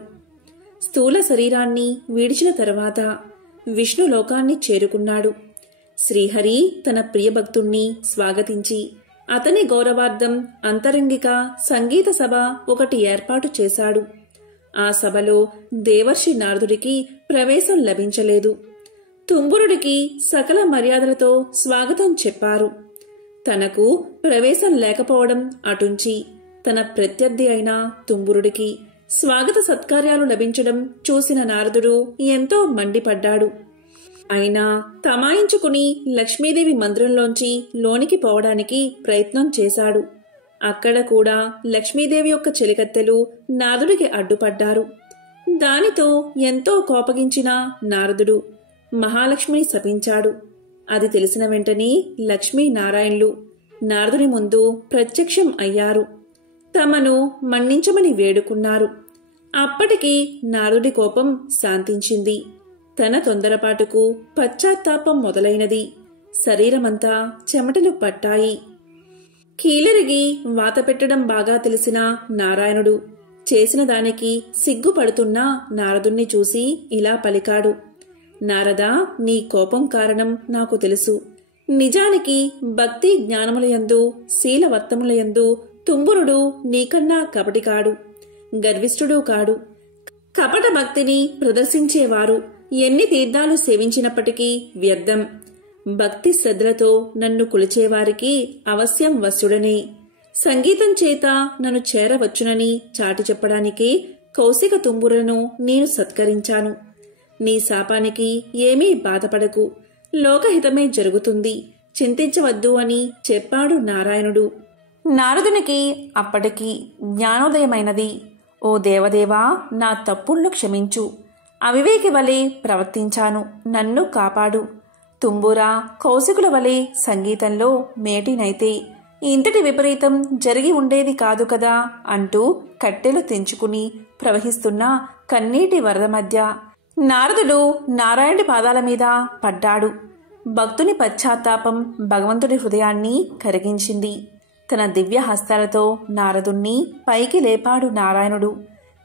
స్థూల శరీరాన్ని విడిచిన తర్వాత విష్ణు లోకాన్ని చేరుకున్నాడు. శ్రీహరి తన ప్రియభక్తుణ్ణి స్వాగతించి అతని గౌరవార్థం అంతరంగిక సంగీత సభ ఒకటి ఏర్పాటు చేశాడు. ఆ సభలో దేవర్షి నారదుడికి ప్రవేశం లభించలేదు. తుంబురుడికి సకల మర్యాదలతో స్వాగతం చెప్పారు. తనకు ప్రవేశం లేకపోవడం అటుంచి తన ప్రత్యర్థి అయిన తుంబురుడికి స్వాగత సత్కార్యాలు లభించడం చూసిన నారదుడు ఎంతో మండిపడ్డాడు. అయినా తమాయించుకుని లక్ష్మీదేవి మందిరంలోంచి లోనికి పోవడానికి ప్రయత్నం చేశాడు. అక్కడ కూడా లక్ష్మీదేవి యొక్క చెలికత్తెలు నారదుడికి అడ్డుపడ్డారు. దానితో ఎంతో కోపగించిన నారదుడు మహాలక్ష్మిని శపించాడు. అది తెలిసిన వెంటనే లక్ష్మీనారాయణులు నారదుని ముందు ప్రత్యక్షం అయ్యారు. తమను మన్నించమని వేడుకున్నారు. అప్పటికి నారదుడి కోపం శాంతించింది. తన తొందరపాటుకు పశ్చాత్తాపం మొదలైనది. శరీరమంతా చెమటలు పట్టాయి. కీలరిగి వాత పెట్టడం బాగా తెలిసిన నారాయణుడు చేసిన దానికి సిగ్గుపడుతున్న నారదుణ్ణి చూసి ఇలా పలికాడు. నారదా, నీ కోపం కారణం నాకు తెలుసు. నిజానికి భక్తి జ్ఞానములయందు శీలవర్తములయందు తుంబురుడు నీకన్నా కపటి కాడు, గర్విష్ఠుడు కాడు. కపట భక్తిని ప్రదర్శించేవారు ఎన్ని తీర్థాలు సేవించినప్పటికీ వ్యర్థం. భక్తి శ్రద్ధలతో నన్ను కొలిచేవారికి అవశ్యం వశుడనే. సంగీతం చేత నన్ను చేరవచ్చునని చాటి చెప్పడానికే కౌశిక తుంబురను నేను సత్కరించాను. నీ శాపానికి ఏమీ బాధపడకు, లోకహితమే జరుగుతుంది, చింతించవద్దు అని చెప్పాడు నారాయణుడు. నారదునికి అప్పటికి జ్ఞానోదయమైనది. ఓ దేవదేవా, నా తప్పుళ్ళు క్షమించు. అవివేకి వలె ప్రవర్తించాను, నన్ను కాపాడు. తుంబురా, కౌశికుల వలె సంగీతంలో మేటినైతే ఇంతటి విపరీతం జరిగి ఉండేది కాదు కదా అంటూ కట్టెలు తెంచుకుని ప్రవహిస్తున్న కన్నీటి వరద మధ్య నారదుడు నారాయణుడి పాదాల మీద పడ్డాడు. భక్తుని పశ్చాత్తాపం భగవంతుడి హృదయాన్ని కరిగించింది. తన దివ్య హస్తాలతో నారదుణ్ణి పైకి లేపాడు నారాయణుడు.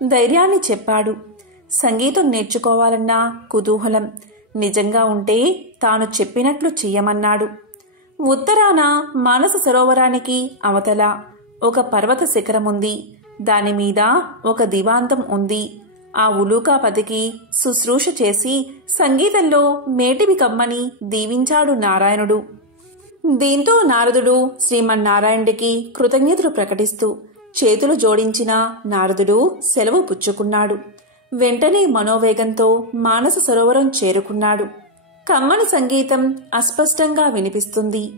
ధైర్యాన్ని చెప్పాడు. సంగీతం నేర్చుకోవాలన్న కుతూహలం నిజంగా ఉంటే తాను చెప్పినట్లు చెయ్యమన్నాడు. ఉత్తరాన మానస సరోవరానికి అవతల ఒక పర్వత శిఖరముంది. దానిమీద ఒక దివాంతం ఉంది. ఆ ఉలూకాపతికి శుశ్రూష చేసి సంగీతంలో మేటివి కమ్మని దీవించాడు నారాయణుడు. దీంతో నారదుడు శ్రీమన్నారాయణుడికి కృతజ్ఞతలు ప్రకటిస్తూ చేతులు జోడించిన నారదుడు సెలవు పుచ్చుకున్నాడు. వెంటనే మనోవేగంతో మానస సరోవరం చేరుకున్నాడు. కమ్మని సంగీతం అస్పష్టంగా వినిపిస్తుంది.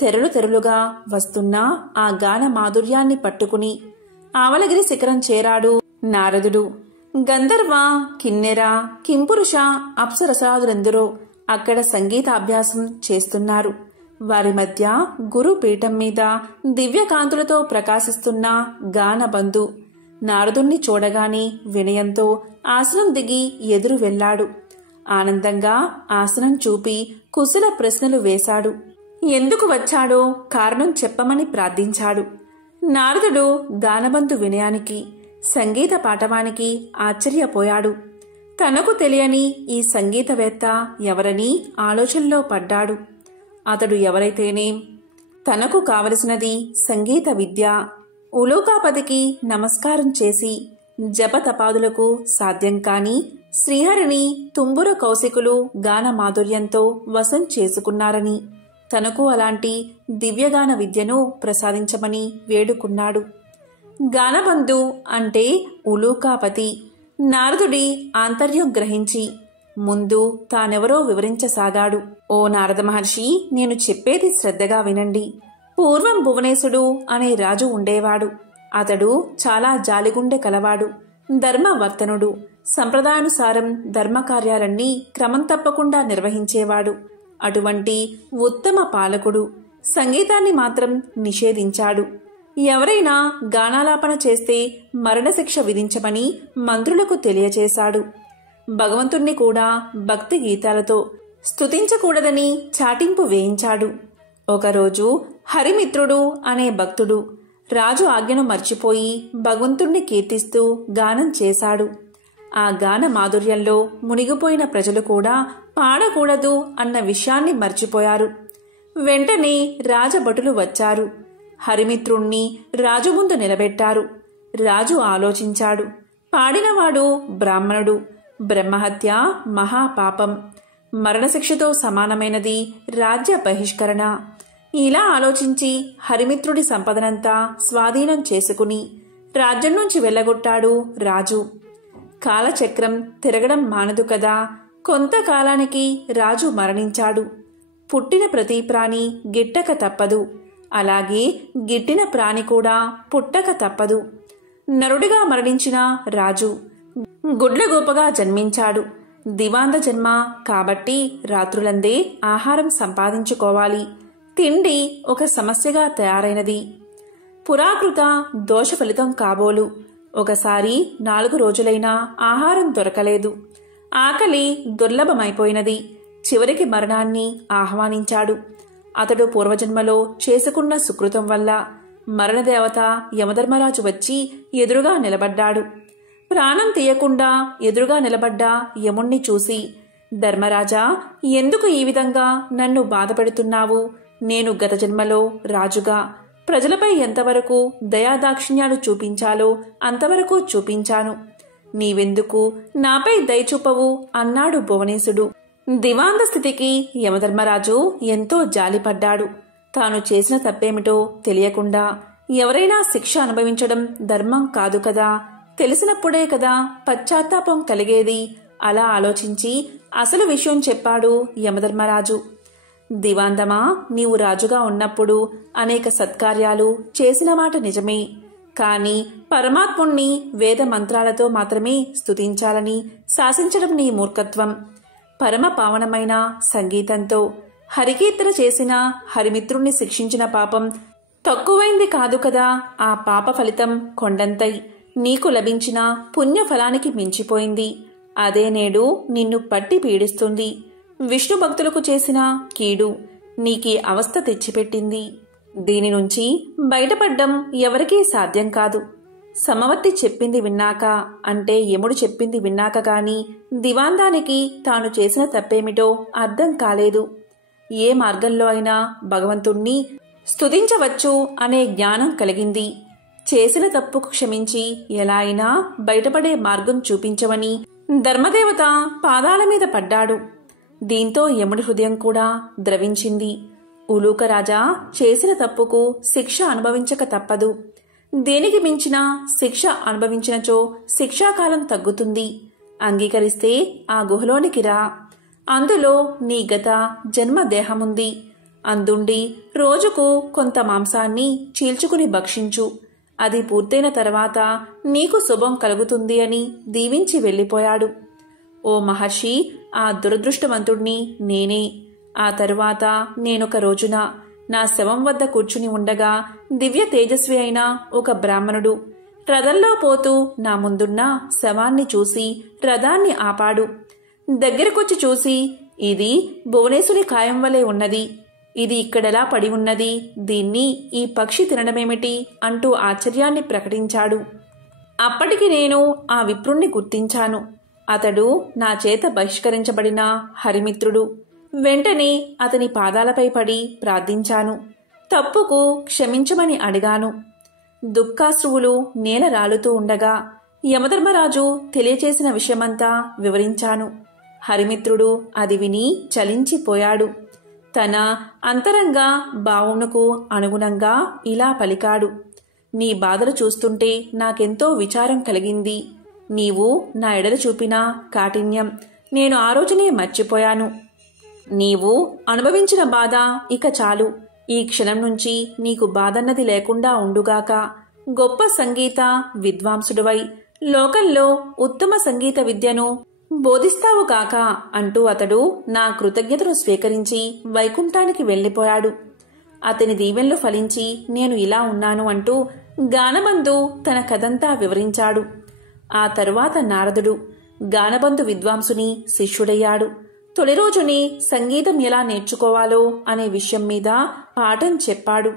తెరలు తెరలుగా వస్తున్న ఆ గాన మాధుర్యాన్ని పట్టుకుని ఆవలగిరి శిఖరం చేరాడు నారదుడు. గంధర్వ, కిన్నెర, కింపురుష, అప్సరసాదులెందరో అక్కడ సంగీతాభ్యాసం చేస్తున్నారు. వారి మధ్య గురు పీఠం మీద దివ్యకాంతులతో ప్రకాశిస్తున్న గానబంధు నారదుణ్ణి చూడగానే వినయంతో ఆసనం దిగి ఎదురు వెళ్లాడు. ఆనందంగా ఆసనం చూపి కుశల ప్రశ్నలు వేశాడు. ఎందుకు వచ్చాడో కారణం చెప్పమని ప్రార్థించాడు. నారదుడు గానబంధు వినయానికి, సంగీత పాఠవానికి ఆశ్చర్యపోయాడు. తనకు తెలియని ఈ సంగీతవేత్త ఎవరని ఆలోచనలో పడ్డాడు. అతడు ఎవరైతేనేం, తనకు కావలసినది సంగీత విద్య. ఉలూకాపతికి నమస్కారం చేసి జపతపాదులకు సాధ్యం కాని శ్రీహరిని తుంబుర కౌశికులు గాన మాధుర్యంతో వశం చేసుకున్నారని, తనకు అలాంటి దివ్యగాన విద్యను ప్రసాదించమని వేడుకున్నాడు. గానబంధు అంటే ఉలూకాపతి. నారదుడి ఆంతర్యం గ్రహించి ముందు తానెవరో వివరించసాగాడు. ఓ నారద మహర్షి, నేను చెప్పేది శ్రద్ధగా వినండి. పూర్వం భువనేశుడు అనే రాజు ఉండేవాడు. అతడు చాలా జాలిగుండె కలవాడు, ధర్మవర్తనుడు. సంప్రదాయానుసారం ధర్మకార్యాలన్నీ క్రమం తప్పకుండా నిర్వహించేవాడు. అటువంటి ఉత్తమ పాలకుడు సంగీతాన్ని మాత్రం నిషేధించాడు. ఎవరైనా గానాలాపన చేస్తే మరణశిక్ష విధించమని మంత్రులకు తెలియచేశాడు. భగవంతుణ్ణి కూడా భక్తి గీతాలతో స్తుతించకూడదని చాటింపు వేయించాడు. ఒకరోజు హరిమిత్రుడు అనే భక్తుడు రాజు ఆజ్ఞను మర్చిపోయి భగవంతుణ్ణి కీర్తిస్తూ గానం చేశాడు. ఆ గాన మాధుర్యంలో మునిగిపోయిన ప్రజలు కూడా పాడకూడదు అన్న విషయాన్ని మర్చిపోయారు. వెంటనే రాజభటులు వచ్చారు. హరిమిత్రుణ్ణి రాజు ముందు నిలబెట్టారు. రాజు ఆలోచించాడు. పాడినవాడు బ్రాహ్మణుడు. బ్రహ్మహత్య మహాపాపం, మరణశిక్షతో సమానమైనది రాజ్య బహిష్కరణ. ఇలా ఆలోచించి హరిమిత్రుడి సంపదనంతా స్వాధీనం చేసుకుని రాజ్యం నుంచి వెళ్ళగొట్టాడు రాజు. కాలచక్రం తిరగడం మానదు కదా. కొంతకాలానికి రాజు మరణించాడు. పుట్టిన ప్రతి ప్రాణి గిట్టక తప్పదు. అలాగే గిట్టిన ప్రాణి కూడా పుట్టక తప్పదు. నరుడిగా మరణించిన రాజు గుడ్లగోపగా జన్మించాడు. దివాంద జన్మ కాబట్టి రాత్రులందే ఆహారం సంపాదించుకోవాలి. తిండి ఒక సమస్యగా తయారైనది. పురాకృత దోష ఫలితం కాబోలు. ఒకసారి 4 రోజులైనా ఆహారం దొరకలేదు. ఆకలి దుర్లభమైపోయినది. చివరికి మరణాన్ని ఆహ్వానించాడు. అతడు పూర్వజన్మలో చేసుకున్న సుకృతం వల్ల మరణదేవత యమధర్మరాజు వచ్చి ఎదురుగా నిలబడ్డాడు. ప్రాణం తీయకుండా ఎదురుగా నిలబడ్డ యముణ్ణి చూసి, ధర్మరాజా, ఎందుకు ఈ విధంగా నన్ను బాధపెడుతున్నావు? నేను గత జన్మలో రాజుగా ప్రజలపై ఎంతవరకు దయాదాక్షిణ్యాలు చూపించాలో అంతవరకు చూపించాను. నీవెందుకు నాపై దయచూపవు అన్నాడు భువనేశుడు. దివాంద స్థితికి యమధర్మరాజు ఎంతో జాలిపడ్డాడు. తాను చేసిన తప్పేమిటో తెలియకుండా ఎవరైనా శిక్ష అనుభవించడం ధర్మం కాదు కదా. తెలిసినప్పుడే కదా పశ్చాత్తాపం కలిగేది. అలా ఆలోచించి అసలు విషయం చెప్పాడు యమధర్మరాజు. దివాందమా, నీవు రాజుగా ఉన్నప్పుడు అనేక సత్కార్యాలు చేసిన మాట నిజమే. కాని పరమాత్ముణ్ణి వేద మంత్రాలతో మాత్రమే స్తుతించాలని శాసించడం నీ మూర్ఖత్వం. పరమ పావనమైన సంగీతంతో హరికీర్తన చేసిన హరిమిత్రుణ్ణి శిక్షించిన పాపం తక్కువైంది కాదు కదా. ఆ పాప ఫలితం కొండంతై నీకు లభించిన పుణ్యఫలానికి మించిపోయింది. అదే నేడు నిన్ను పట్టి పీడిస్తుంది. విష్ణు భక్తులకు చేసిన కీడు నీకీ అవస్థ తెచ్చిపెట్టింది. దీని నుంచి బయటపడ్డం ఎవరికీ సాధ్యం కాదు. సమవర్తి చెప్పింది విన్నాక, అంటే యముడు చెప్పింది విన్నాక గాని దివాందానికి తాను చేసిన తప్పేమిటో అర్థం కాలేదు. ఏ మార్గంలో అయినా భగవంతుణ్ణి స్తుతించవచ్చు అనే జ్ఞానం కలిగింది. చేసిన తప్పుకు క్షమించి ఎలా అయినా బయటపడే మార్గం చూపించమని ధర్మదేవత పాదాల మీద పడ్డాడు. దీంతో యముడి హృదయం కూడా ద్రవించింది. ఉలూకరాజా, చేసిన తప్పుకు శిక్ష అనుభవించక తప్పదు. దేనికి మించిన శిక్ష అనుభవించినచో శిక్షాకాలం తగ్గుతుంది. అంగీకరిస్తే ఆ గుహలోనికి రా. అందులో నీ గత జన్మ దేహముంది. అందుండి రోజుకు కొంత మాంసాన్ని చీల్చుకుని భక్షించు. అది పూర్తయిన తర్వాత నీకు శుభం కలుగుతుంది అని దీవించి వెళ్ళిపోయాడు. ఓ మహర్షి, ఆ దురదృష్టవంతుణ్ణి నేనే. ఆ తరువాత నేనొక రోజున నా శవం వద్ద కూర్చుని ఉండగా దివ్య తేజస్వి అయిన ఒక బ్రాహ్మణుడు రథంలో పోతూ నా ముందున్న శవాన్ని చూసి రథాన్ని ఆపాడు. దగ్గరకొచ్చి చూసి, ఇది భువనేశ్వరి కాయం వలె ఉన్నది, ఇది ఇక్కడెలా పడి ఉన్నది, దీన్ని ఈ పక్షి తినడమేమిటి అంటూ ఆశ్చర్యాన్ని ప్రకటించాడు. అప్పటికి నేను ఆ విప్రుణ్ణి గుర్తించాను. అతడు నా చేత బహిష్కరించబడిన హరిమిత్రుడు. వెంటనే అతని పాదాలపై పడి ప్రార్థించాను. తప్పుకు క్షమించమని అడిగాను. దుఃఖాశ్రువులు నేల రాలుతూ ఉండగా యమధర్మరాజు తెలియచేసిన విషయమంతా వివరించాను. హరిమిత్రుడు అది విని చలించిపోయాడు. తన అంతరంగ భావమునకు అనుగుణంగా ఇలా పలికాడు. నీ బాధలు చూస్తుంటే నాకెంతో విచారం కలిగింది. నీవు నా ఎడల చూపిన కాఠిన్యం నేను ఆ రోజునే మర్చిపోయాను. నీవు అనుభవించిన బాధ ఇక చాలు. ఈ క్షణం నుంచి నీకు బాధన్నది లేకుండా ఉండుగాక. గొప్ప సంగీత విద్వాంసుడివై లోకంలో ఉత్తమ సంగీత విద్యను బోధిస్తావు కాక అంటూ అతడు నా కృతజ్ఞతను స్వీకరించి వైకుంఠానికి వెళ్లిపోయాడు. అతని దీవెనలు ఫలించి నేను ఇలా ఉన్నాను అంటూ గానబంధు తన కథంతా వివరించాడు. ఆ తరువాత నారదుడు గానబంధు విద్వాంసుని శిష్యుడయ్యాడు. తొలి రోజుని సంగీతం ఎలా నేర్చుకోవాలో అనే విషయం మీద పాఠం చెప్పాడు.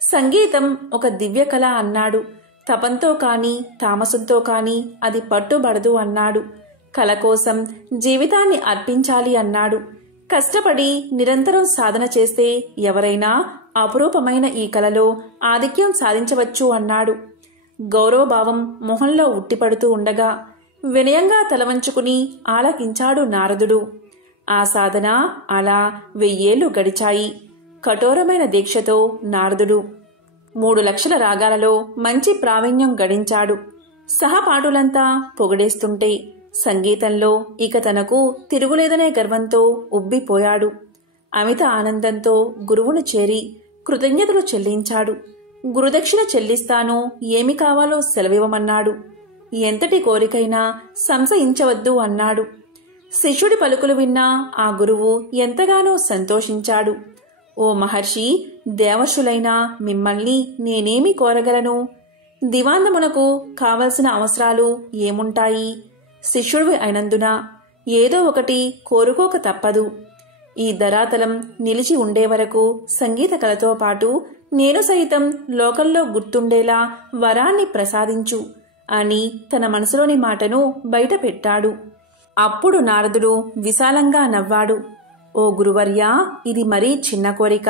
సంగీతం ఒక దివ్య కళ అన్నాడు. తపంతో కాని తామసంతో కాని అది పట్టుబడదు అన్నాడు. కళ కోసం జీవితాన్ని అర్పించాలి అన్నాడు. కష్టపడి నిరంతరం సాధన చేస్తే ఎవరైనా అపురూపమైన ఈ కళలో ఆధిక్యం సాధించవచ్చు అన్నాడు. గౌరవభావం మొహంలో ఉట్టిపడుతూ ఉండగా వినయంగా తలవంచుకుని ఆలకించాడు నారదుడు. ఆ సాధన అలా 1000 ఏళ్లు గడిచాయి. కఠోరమైన దీక్షతో నారదుడు 3 లక్షల రాగాలలో మంచి ప్రావీణ్యం గడించాడు. సహపాఠులంతా పొగడేస్తుంటే సంగీతంలో ఇక తనకు తిరుగులేదనే గర్వంతో ఉబ్బిపోయాడు. అమిత ఆనందంతో గురువును చేరి కృతజ్ఞతలు చెల్లించాడు. గురుదక్షిణ చెల్లిస్తాను, ఏమి కావాలో సెలవివ్వమన్నాడు. ఎంతటి కోరికైనా సంశయించవద్దు అన్నాడు. శిష్యుడి పలుకులు విన్న ఆ గురువు ఎంతగానో సంతోషించాడు. ఓ మహర్షి, దేవర్షులైన మిమ్మల్ని నేనేమి కోరగలను? దివాందమునకు కావలసిన అవసరాలు ఏముంటాయి? శిష్యుడివి అయినందున ఏదో ఒకటి కోరుకోక తప్పదు. ఈ ధరాతలం నిలిచి ఉండే వరకు సంగీత కళతో పాటు నేను సైతం లోకంలో గుర్తుండేలా వరాన్ని ప్రసాదించు అని తన మనసులోని మాటను బయట పెట్టాడు. అప్పుడు నారదుడు విశాలంగా నవ్వాడు. ఓ గురువర్యా, ఇది మరీ చిన్న కోరిక.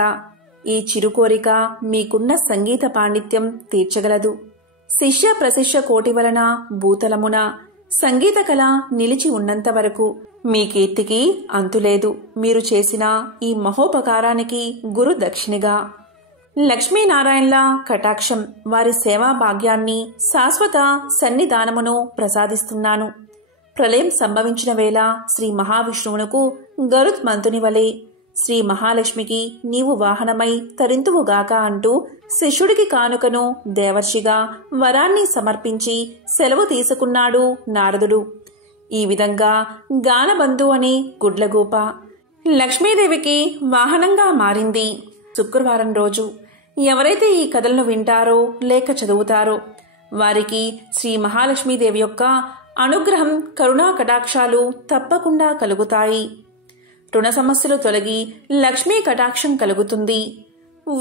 ఈ చిరు కోరిక మీకున్న సంగీత పాండిత్యం తీర్చగలదు. శిష్య ప్రశిష్య కోటి వలన భూతలమున సంగీత కళ నిలిచి ఉన్నంత వరకు మీ కీర్తికి అంతులేదు. మీరు చేసిన ఈ మహోపకారానికి గురు దక్షిణిగా లక్ష్మీనారాయణల కటాక్షం, వారి సేవా భాగ్యాన్ని, శాశ్వత సన్నిధానమును ప్రసాదిస్తున్నాను. ప్రళయం సంభవించిన వేళ శ్రీ మహావిష్ణువునకు గరుత్ మంతుని వలె శ్రీ మహాలక్ష్మికి నీవు వాహనమై తరింతువుగాక అంటూ శిష్యుడికి కానుకను దేవర్షిగా వరాన్ని సమర్పించి సెలవు తీసుకున్నాడు నారదుడు. ఈ విధంగా గానబంధు అనే గుడ్లగూప లక్ష్మీదేవికి వాహనంగా మారింది. శుక్రవారం రోజు ఎవరైతే ఈ కథలను వింటారో లేక చదువుతారో వారికి శ్రీ మహాలక్ష్మీదేవి యొక్క అనుగ్రహం, కరుణా కటాక్షాలు తప్పకుండా కలుగుతాయి. రుణ సమస్యలు తొలగి లక్ష్మీ కటాక్షం కలుగుతుంది.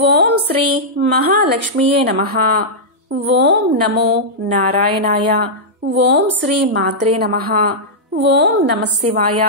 ఓం శ్రీ మహాలక్ష్మీయే నమః. ఓం నమో నారాయణాయ. ఓం శ్రీ మాత్రే నమః. ఓం నమః శివాయ.